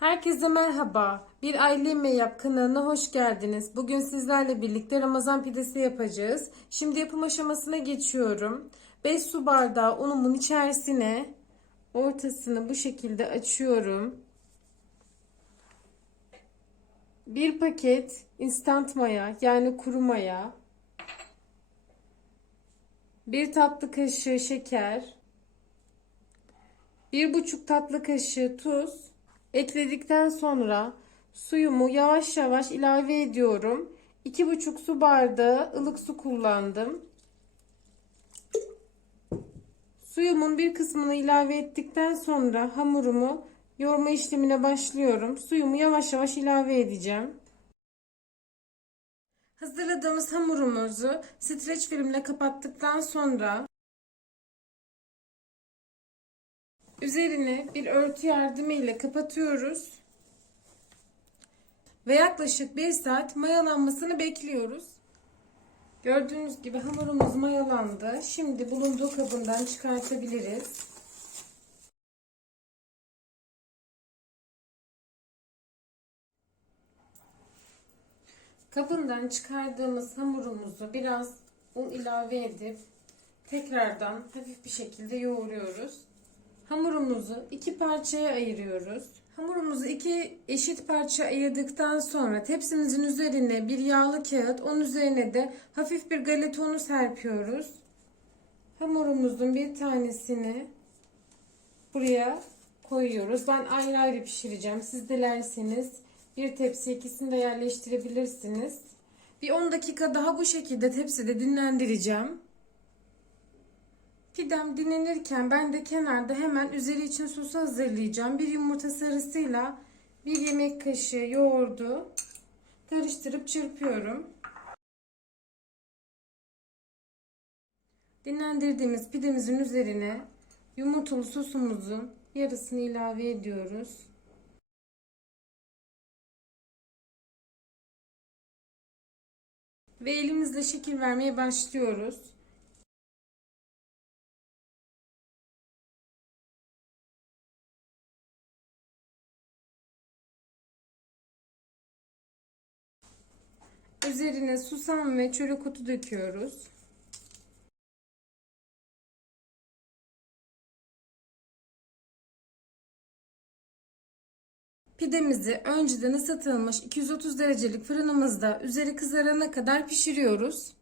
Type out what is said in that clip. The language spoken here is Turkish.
Herkese merhaba. Bir Aile Yemeği kanalına hoş geldiniz. Bugün sizlerle birlikte Ramazan pidesi yapacağız. Şimdi yapım aşamasına geçiyorum. 5 su bardağı unumun içerisine ortasını bu şekilde açıyorum. Bir paket instant maya yani kuru maya. Bir tatlı kaşığı şeker. Bir buçuk tatlı kaşığı tuz ekledikten sonra suyumu yavaş yavaş ilave ediyorum. İki buçuk su bardağı ılık su kullandım. Suyumun bir kısmını ilave ettikten sonra hamurumu yoğurma işlemine başlıyorum. Suyumu yavaş yavaş ilave edeceğim. Hazırladığımız hamurumuzu streç filmle kapattıktan sonra Üzerine bir örtü yardımıyla kapatıyoruz. Ve yaklaşık 1 saat mayalanmasını bekliyoruz. Gördüğünüz gibi hamurumuz mayalandı. Şimdi bulunduğu kabından çıkartabiliriz. Kabından çıkardığımız hamurumuzu biraz un ilave edip tekrardan hafif bir şekilde yoğuruyoruz. Hamurumuzu iki parçaya ayırıyoruz. Hamurumuzu iki eşit parça ayırdıktan sonra tepsimizin üzerine bir yağlı kağıt, onun üzerine de hafif bir galeta unu serpiyoruz. Hamurumuzun bir tanesini buraya koyuyoruz. Ben ayrı ayrı pişireceğim. Siz dilerseniz bir tepsi ikisini de yerleştirebilirsiniz. Bir 10 dakika daha bu şekilde tepside dinlendireceğim. Pidem dinlenirken ben de kenarda hemen üzeri için sosu hazırlayacağım. Bir yumurta sarısıyla bir yemek kaşığı yoğurdu karıştırıp çırpıyorum. Dinlendirdiğimiz pidemizin üzerine yumurtalı sosumuzun yarısını ilave ediyoruz. Ve elimizle şekil vermeye başlıyoruz. Üzerine susam ve çörek otu döküyoruz. Pidemizi önceden ısıtılmış 230 derecelik fırınımızda üzeri kızarana kadar pişiriyoruz.